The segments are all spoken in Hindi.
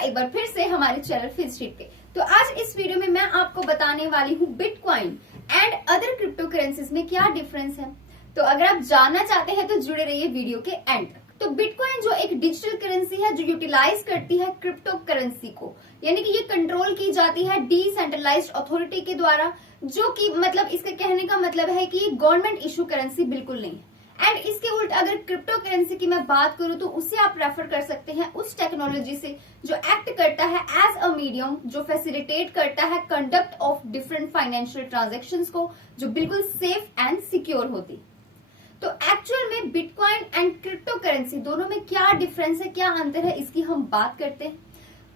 एक बार फिर से हमारे चैनल फिज स्ट्रीट पे। तो आज इस वीडियो में मैं आपको बताने वाली हूँ bitcoin and other crypto currencies में क्या डिफरेंस है। तो अगर आप जानना चाहते हैं तो जुड़े रहिए वीडियो के एंड तक। तो बिटकॉइन जो एक डिजिटल करेंसी है जो यूटिलाइज करती है क्रिप्टो करेंसी को, यानी कि ये कंट्रोल की जाती है डिसेंट्रलाइज्ड अथॉरिटी के द्वारा, जो कि मतलब इसके कहने का मतलब है कि ये गवर्नमेंट इशू करेंसी बिल्कुल नहीं है। एंड इसके उल्ट अगर क्रिप्टो करेंसी की मैं बात करूं तो उसे आप रेफर कर सकते हैं उस टेक्नोलॉजी से जो एक्ट करता है एज अ मीडियम, जो फैसिलिटेट करता है conduct of different financial transactions को, जो बिल्कुल सेफ एंड सिक्योर होती। तो एक्चुअल में बिटकॉइन एंड क्रिप्टो करेंसी दोनों में क्या डिफरेंस है, क्या अंतर है, इसकी हम बात करते हैं।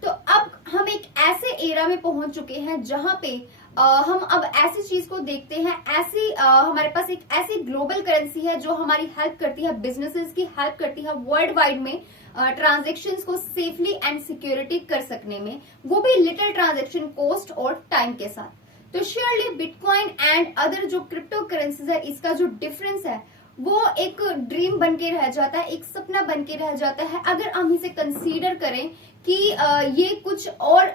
तो अब हम एक ऐसे एरा में पहुंच चुके हैं जहां पे हम अब ऐसी चीज को देखते हैं, ऐसी हमारे पास एक ऐसी ग्लोबल करेंसी है जो हमारी हेल्प करती है, बिजनेसेस की हेल्प करती है वर्ल्ड वाइड में ट्रांजैक्शंस को सेफली एंड सिक्योरिटी कर सकने में, वो भी लिटिल ट्रांजैक्शन कॉस्ट और टाइम के साथ। तो श्योरली बिटकॉइन एंड अदर जो क्रिप्टो करेंसीज है, इसका जो डिफरेंस है वो एक ड्रीम बन के रह जाता है, एक सपना बन के रह जाता है अगर हम इसे कंसीडर करें कि ये कुछ और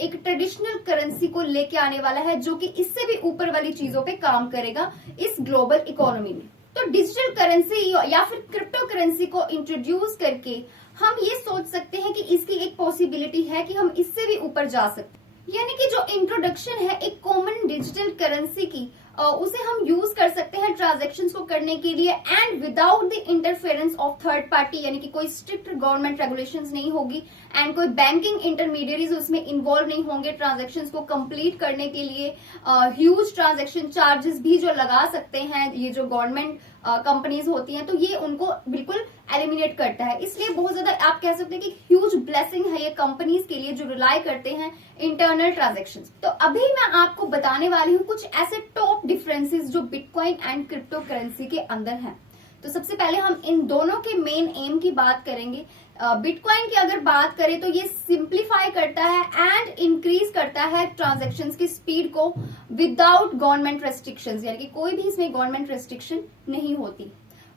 एक ट्रेडिशनल करेंसी को लेके आने वाला है जो कि इससे भी ऊपर वाली चीजों पे काम करेगा इस ग्लोबल इकोनॉमी में। तो डिजिटल करेंसी या फिर क्रिप्टो करेंसी को इंट्रोड्यूस करके हम ये सोच सकते हैं कि इसकी एक पॉसिबिलिटी है कि हम इससे भी ऊपर जा सकते हैं, यानी कि जो इंट्रोडक्शन है एक कॉमन डिजिटल करेंसी की, उसे हम यूज कर सकते हैं ट्रांजैक्शंस को करने के लिए and without the interference of third party, यानी कि कोई स्ट्रिक्ट गवर्नमेंट रेगुलेशंस नहीं होगी एंड कोई बैंकिंग इंटरमीडियरीज उसमें इन्वॉल्व नहीं होंगे ट्रांजैक्शंस को कंप्लीट करने के लिए। ह्यूज ट्रांजैक्शन चार्जेस भी जो लगा सकते हैं ये जो गवर्नमेंट कंपनीज होती हैं, तो ये उनको बिल्कुल एलिमिनेट करता है। इसलिए बहुत ज्यादा आप कह सकते हैं कि ह्यूज ब्लेसिंग है ये कंपनीज के लिए जो रिलाई करते हैं इंटरनल ट्रांजैक्शंस। तो अभी मैं आपको बताने वाली हूँ कुछ ऐसे टॉप डिफरेंसेस जो बिटकॉइन एंड क्रिप्टो करेंसी के अंदर हैं। तो सबसे पहले हम इन दोनों के मेन एम की बात करेंगे। बिटकॉइन की अगर बात करें तो ये सिंप्लीफाई करता है एंड इंक्रीज करता है ट्रांजैक्शंस की स्पीड को विदाउट गवर्नमेंट रेस्ट्रिक्शंस, यानी कि कोई भी इसमें गवर्नमेंट रेस्ट्रिक्शन नहीं होती।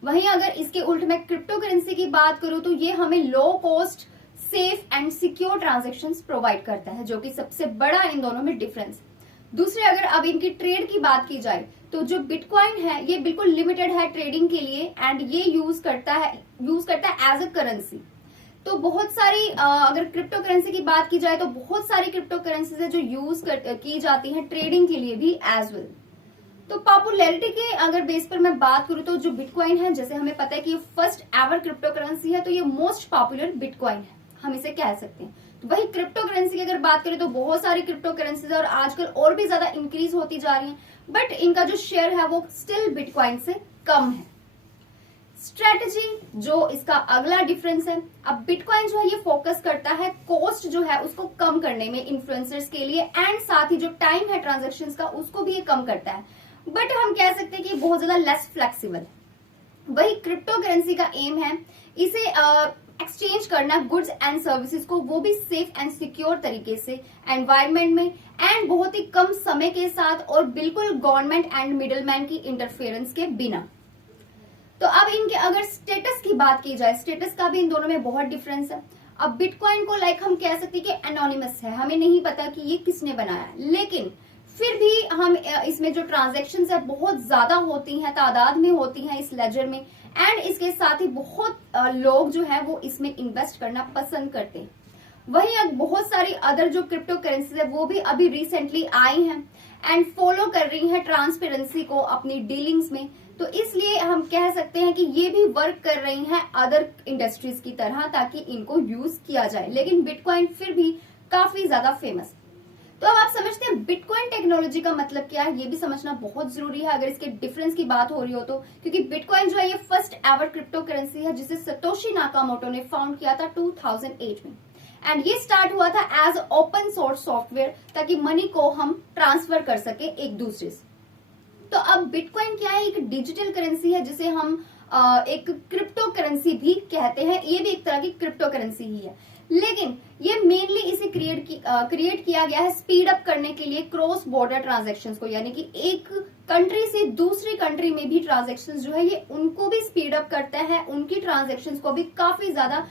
वहीं अगर इसके उल्ट मैं क्रिप्टो करेंसी की बात करूं तो ये हमें low cost, safe and secure transactions provide करता है, जो कि सबसे बड़ा इन दोनों में डिफरेंस। दूसरे अगर अब इनकी ट्रेड की बात की जाए तो जो बिटकॉइन है ये बिल्कुल लिमिटेड है ट्रेडिंग के लिए एंड ये यूज करता है एज अ करेंसी। तो बहुत सारी अगर क्रिप्टो करेंसी की बात की जाए तो बहुत सारी क्रिप्टो करेंसीज है जो यूज की जाती हैं ट्रेडिंग के लिए भी एज वेल। तो पॉपुलैरिटी के अगर बेस पर मैं बात करूं तो जो बिटकॉइन है, जैसे हमें पता है कि ये फर्स्ट एवर क्रिप्टो करेंसी है, तो ये मोस्ट पॉपुलर बिटकॉइन है, हम इसे कह सकते हैं। तो वही क्रिप्टो करेंसी की अगर बात करें तो बहुत सारी क्रिप्टो करेंसीज है और आजकल और भी ज्यादा इंक्रीज होती जा रही हैं, बट इनका जो शेयर है वो स्टिल बिटकॉइन से कम है। स्ट्रेटजी जो इसका अगला डिफरेंस है, अब बिटकॉइन जो है ये फोकस करता है कॉस्ट जो है उसको कम करने में इन्फ्लुएंसर्स के लिए एंड साथ ही जो टाइम है ट्रांजैक्शंस का उसको भी ये कम करता है, बट हम कह सकते हैं कि बहुत ज्यादा लेस फ्लेक्सिबल है। वही क्रिप्टो करेंसी का एम है इसे एक्सचेंज करना गुड्स एंड सर्विसेज को, वो भी सेफ एंड सिक्योर तरीके से एनवायरमेंट में एंड बहुत ही कम समय के साथ और बिल्कुल गवर्नमेंट एंड मिडलमैन की इंटरफेरेंस के बिना। तो अब इनके अगर स्टेटस की बात की जाए, स्टेटस का भी इन दोनों में बहुत डिफरेंस है। अब बिटकॉइन को हम कह सकते हैं कि एनोनिमस है, हमें नहीं पता कि ये किसने बनाया, लेकिन फिर भी हम इसमें जो ट्रांजैक्शंस है बहुत ज्यादा होती हैं, तादाद में होती हैं इस लेजर में एंड इसके साथ ही बहुत लोग जो है वो इसमें इन्वेस्ट करना पसंद करते हैं। वहीं बहुत सारी अदर जो क्रिप्टो करेंसीज है वो भी अभी रिसेंटली आई हैं एंड फॉलो कर रही हैं ट्रांसपेरेंसी को अपनी डीलिंग्स में, तो इसलिए हम कह सकते हैं कि ये भी वर्क कर रही हैं अदर इंडस्ट्रीज की तरह ताकि इनको यूज किया जाए, लेकिन बिटकॉइन फिर भी काफी ज्यादा फेमस। तो अब आप समझते हैं बिटकॉइन टेक्नोलॉजी का मतलब क्या है, ये भी समझना बहुत जरूरी है अगर इसके डिफरेंस की बात हो रही हो तो, क्योंकि बिटकॉइन जो है ये फर्स्ट एवर क्रिप्टो करेंसी है जिसे सतोशी नाकामोटो ने फाउंड किया था 2008 में एंड ये स्टार्ट हुआ था एज ओपन सोर्स सॉफ्टवेयर ताकि मनी को हम ट्रांसफर कर सके एक दूसरे से। तो अब बिटकॉइन क्या है, एक डिजिटल करेंसी है जिसे हम एक क्रिप्टो करेंसी भी कहते हैं, ये भी एक तरह की क्रिप्टो करेंसी ही है, लेकिन ये मेनली इसे क्रिएट किया गया है स्पीड अप करने के लिए क्रॉस बॉर्डर ट्रांजैक्शंस को, यानी कि एक कंट्री से दूसरी कंट्री में भी ट्रांजैक्शंस जो है ये उनको भी स्पीड अप करता है, उनकी ट्रांजैक्शंस को भी काफी ज्यादा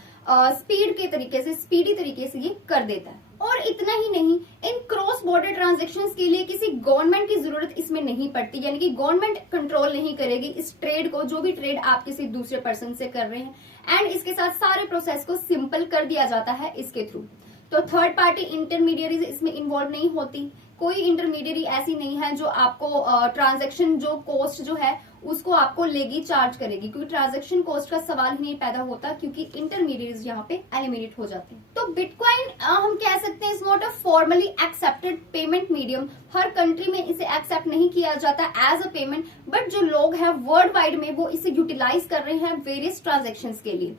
स्पीडी तरीके से ये कर देता है। और इतना ही नहीं, इन क्रॉस बॉर्डर ट्रांजैक्शंस के लिए किसी गवर्नमेंट की जरूरत इसमें नहीं पड़ती, यानी कि गवर्नमेंट कंट्रोल नहीं करेगी इस ट्रेड को, जो भी ट्रेड आप किसी दूसरे पर्सन से कर रहे हैं। एंड इसके साथ सारे प्रोसेस को सिंपल कर दिया जाता है इसके थ्रू। तो थर्ड पार्टी इंटरमीडियरीज इसमें इन्वॉल्व नहीं होती, कोई इंटरमीडियरी ऐसी नहीं है जो आपको ट्रांजैक्शन जो कॉस्ट जो है उसको आपको लेगी, चार्ज करेगी, क्योंकि ट्रांजैक्शन कॉस्ट का सवाल ही नहीं पैदा होता, क्योंकि इंटरमीडियरीज यहाँ पे एलिमिनेट हो जाते हैं। तो बिटकॉइन हम कह सकते हैं is not a formally accepted payment medium, her country में इसे एक्सेप्ट नहीं किया जाता एज अ पेमेंट, बट जो लोग हैं वर्ल्ड वाइड में वो इसे यूटिलाइज कर रहे हैं वेरियस ट्रांजेक्शन के लिए।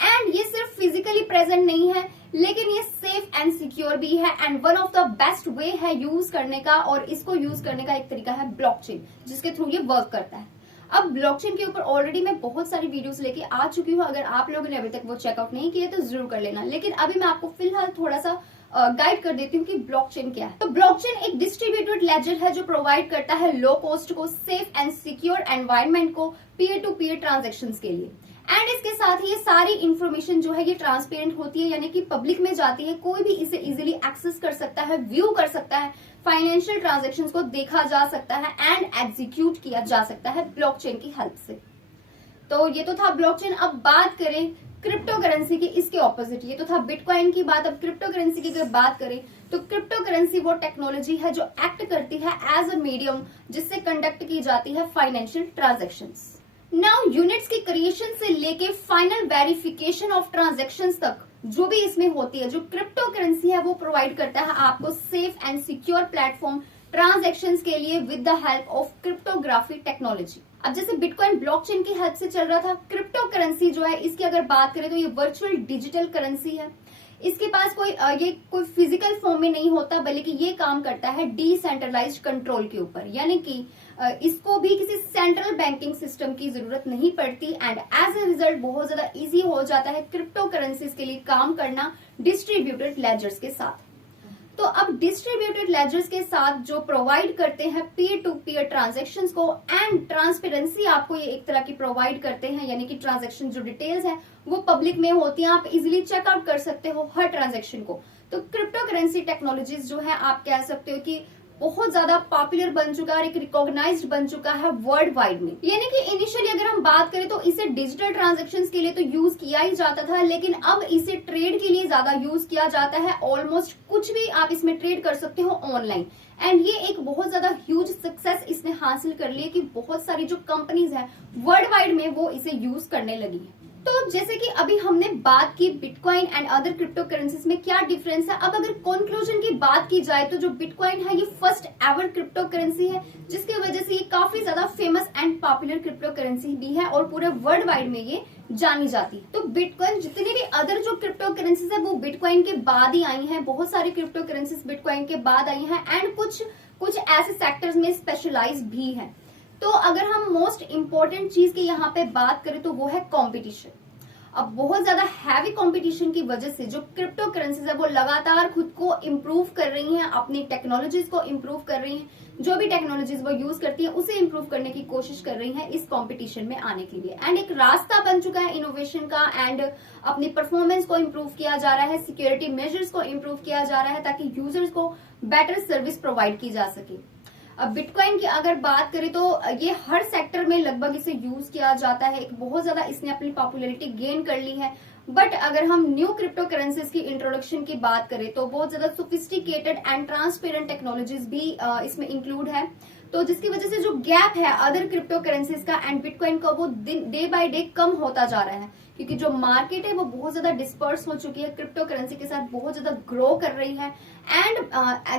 एंड ये सिर्फ फिजिकली प्रेजेंट नहीं है, लेकिन ये सेफ एंड सिक्योर भी है, and one of the best way है यूज करने का, और इसको यूज करने का एक तरीका है ब्लॉकचेन, जिसके थ्रू ये वर्क करता है। अब ब्लॉकचेन के ऊपर ऑलरेडी मैं बहुत सारी वीडियोस लेके आ चुकी हूँ, अगर आप लोगों ने अभी तक वो चेकआउट नहीं किए तो जरूर कर लेना, लेकिन अभी मैं आपको फिलहाल थोड़ा सा गाइड कर देती हूँ कि ब्लॉकचेन क्या है। तो ब्लॉकचेन एक डिस्ट्रीब्यूटेड लेजर है जो प्रोवाइड करता है लो कॉस्ट को, सेफ एंड सिक्योर एनवायरनमेंट को पीयर टू पीयर ट्रांजेक्शंस के लिए। एंड इसके साथ ही ये सारी इंफॉर्मेशन जो है ये ट्रांसपेरेंट होती है, यानी कि पब्लिक में जाती है, कोई भी इसे इजीली एक्सेस कर सकता है, व्यू कर सकता है, फाइनेंशियल ट्रांजैक्शंस को देखा जा सकता है एंड एग्जीक्यूट किया जा सकता है ब्लॉकचेन की हेल्प से। तो ये तो था ब्लॉकचेन। अब बात करें क्रिप्टो करेंसी की, इसके ऑपोजिट। ये तो था बिटकॉइन की बात। अब क्रिप्टो करेंसी की अगर बात करें तो क्रिप्टो करेंसी वो टेक्नोलॉजी है जो एक्ट करती है एज अ मीडियम जिससे कंडक्ट की जाती है फाइनेंशियल ट्रांजैक्शंस। नाउ यूनिट्स की क्रिएशन से लेके फाइनल वेरिफिकेशन ऑफ ट्रांजैक्शंस तक जो भी इसमें होती है, जो क्रिप्टो करेंसी है वो प्रोवाइड करता है आपको safe and secure platform transactions के लिए with the help of cryptography technology. अब जैसे बिटकॉइन ब्लॉकचेन की हेल्प से चल रहा था, क्रिप्टो करेंसी जो है इसकी अगर बात करें तो ये वर्चुअल डिजिटल करेंसी है। इसके पास ये कोई फिजिकल फॉर्म में नहीं होता, बल्कि ये काम करता है डिसेंट्रलाइज्ड कंट्रोल के ऊपर, यानी कि इसको भी किसी सेंट्रल बैंकिंग सिस्टम की जरूरत नहीं पड़ती। एंड एज ए रिजल्ट बहुत ज्यादा इजी हो जाता है क्रिप्टो करेंसीज के लिए काम करना डिस्ट्रीब्यूटेड लेजर्स के साथ। तो अब डिस्ट्रीब्यूटेड लेजर्स के साथ जो प्रोवाइड करते हैं पीयर टू पीयर ट्रांजैक्शंस को एंड ट्रांसपेरेंसी आपको ये एक तरह की प्रोवाइड करते हैं, यानी कि ट्रांजैक्शन जो डिटेल्स है वो पब्लिक में होती हैं, आप इजीली चेकआउट कर सकते हो हर ट्रांजैक्शन को। तो क्रिप्टो करेंसी टेक्नोलॉजीज जो है आप कह सकते हो कि बहुत ज्यादा पॉपुलर बन चुका है और एक रिकॉग्नाइज्ड बन चुका है वर्ल्ड वाइड में। यानी कि इनिशियली अगर हम बात करें तो इसे डिजिटल ट्रांजैक्शंस के लिए तो यूज किया ही जाता था, लेकिन अब इसे ट्रेड के लिए ज्यादा यूज किया जाता है। ऑलमोस्ट कुछ भी आप इसमें ट्रेड कर सकते हो ऑनलाइन। एंड ये एक बहुत ज्यादा ह्यूज सक्सेस इसने हासिल कर लिया कि बहुत सारी जो कंपनीज है वर्ल्ड वाइड में वो इसे यूज करने लगी है। तो जैसे कि अभी हमने बात की bitcoin and other crypto currencies में क्या डिफरेंस है, अब अगर कंक्लूजन की बात की जाए तो जो बिटकॉइन है ये फर्स्ट एवर क्रिप्टो करेंसी है, जिसकी वजह से ये काफी ज्यादा famous and popular crypto currency भी है और पूरे वर्ल्ड वाइड में ये जानी जाती है। तो बिटकॉइन जितनी भी अदर जो क्रिप्टो करेंसीज है वो बिटकॉइन के बाद ही आई हैं, बहुत सारी क्रिप्टो करेंसीज बिटकॉइन के बाद आई हैं एंड कुछ ऐसे सेक्टर्स में स्पेशलाइज भी है। तो अगर हम मोस्ट इम्पोर्टेंट चीज की यहाँ पे बात करें तो वो है कंपटीशन। अब बहुत ज्यादा हैवी कंपटीशन की वजह से जो क्रिप्टो करेंसीज है वो लगातार खुद को इम्प्रूव कर रही हैं, अपनी टेक्नोलॉजीज को इम्प्रूव कर रही हैं, जो भी टेक्नोलॉजीज वो यूज करती हैं उसे इम्प्रूव करने की कोशिश कर रही हैं इस कंपटीशन में आने के लिए। एंड एक रास्ता बन चुका है इनोवेशन का एंड अपनी परफॉर्मेंस को इम्प्रूव किया जा रहा है, सिक्योरिटी मेजर्स को इम्प्रूव किया जा रहा है ताकि यूजर्स को बेटर सर्विस प्रोवाइड की जा सके। अब बिटकॉइन की अगर बात करें तो ये हर सेक्टर में लगभग इसे यूज किया जाता है, एक बहुत ज्यादा इसने अपनी पॉपुलैरिटी गेन कर ली है। बट अगर हम न्यू क्रिप्टो करेंसीज की इंट्रोडक्शन की बात करें तो बहुत ज्यादा सोफिस्टिकेटेड एंड ट्रांसपेरेंट टेक्नोलॉजीज भी इसमें इंक्लूड है, तो जिसकी वजह से जो गैप है अदर क्रिप्टो करेंसीज का एंड बिटकॉइन का वो डे बाय डे कम होता जा रहा है, क्योंकि जो मार्केट है वो बहुत ज्यादा डिस्पर्स हो चुकी है, क्रिप्टो करेंसी के साथ बहुत ज्यादा ग्रो कर रही है। एंड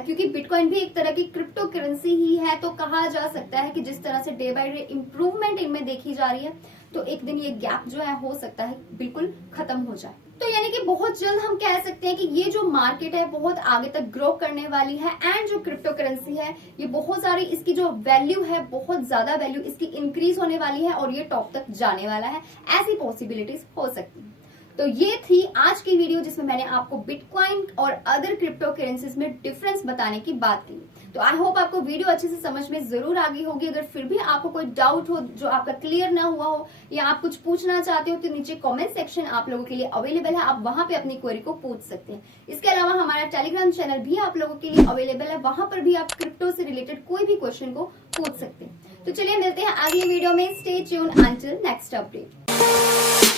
क्योंकि बिटकॉइन भी एक तरह की क्रिप्टो करेंसी ही है, तो कहा जा सकता है कि जिस तरह से डे बाय डे इम्प्रूवमेंट इनमें देखी जा रही है तो एक दिन ये गैप जो है हो सकता है बिल्कुल खत्म हो जाए। तो यानी कि बहुत जल्द हम कह सकते हैं कि ये जो मार्केट है बहुत आगे तक ग्रो करने वाली है एंड जो क्रिप्टो करेंसी है ये बहुत सारी इसकी जो वैल्यू है बहुत ज्यादा वैल्यू इसकी इंक्रीज होने वाली है और ये टॉप तक जाने वाला है, ऐसी पॉसिबिलिटीज हो सकती है। तो ये थी आज की वीडियो जिसमें मैंने आपको बिटकॉइन और अदर क्रिप्टो करेंसीज में डिफरेंस बताने की बात की। तो आई होप आपको वीडियो अच्छे से समझ में जरूर आ गई होगी। अगर फिर भी आपको कोई डाउट हो जो आपका क्लियर ना हुआ हो या आप कुछ पूछना चाहते हो तो नीचे कमेंट सेक्शन आप लोगों के लिए अवेलेबल है, आप वहां पे अपनी क्वेरी को पूछ सकते हैं। इसके अलावा हमारा टेलीग्राम चैनल भी आप लोगों के लिए अवेलेबल है, वहां पर भी आप क्रिप्टो से रिलेटेड कोई भी क्वेश्चन को पूछ सकते हैं। तो चलिए मिलते हैं अगली वीडियो में। Stay tuned until next update.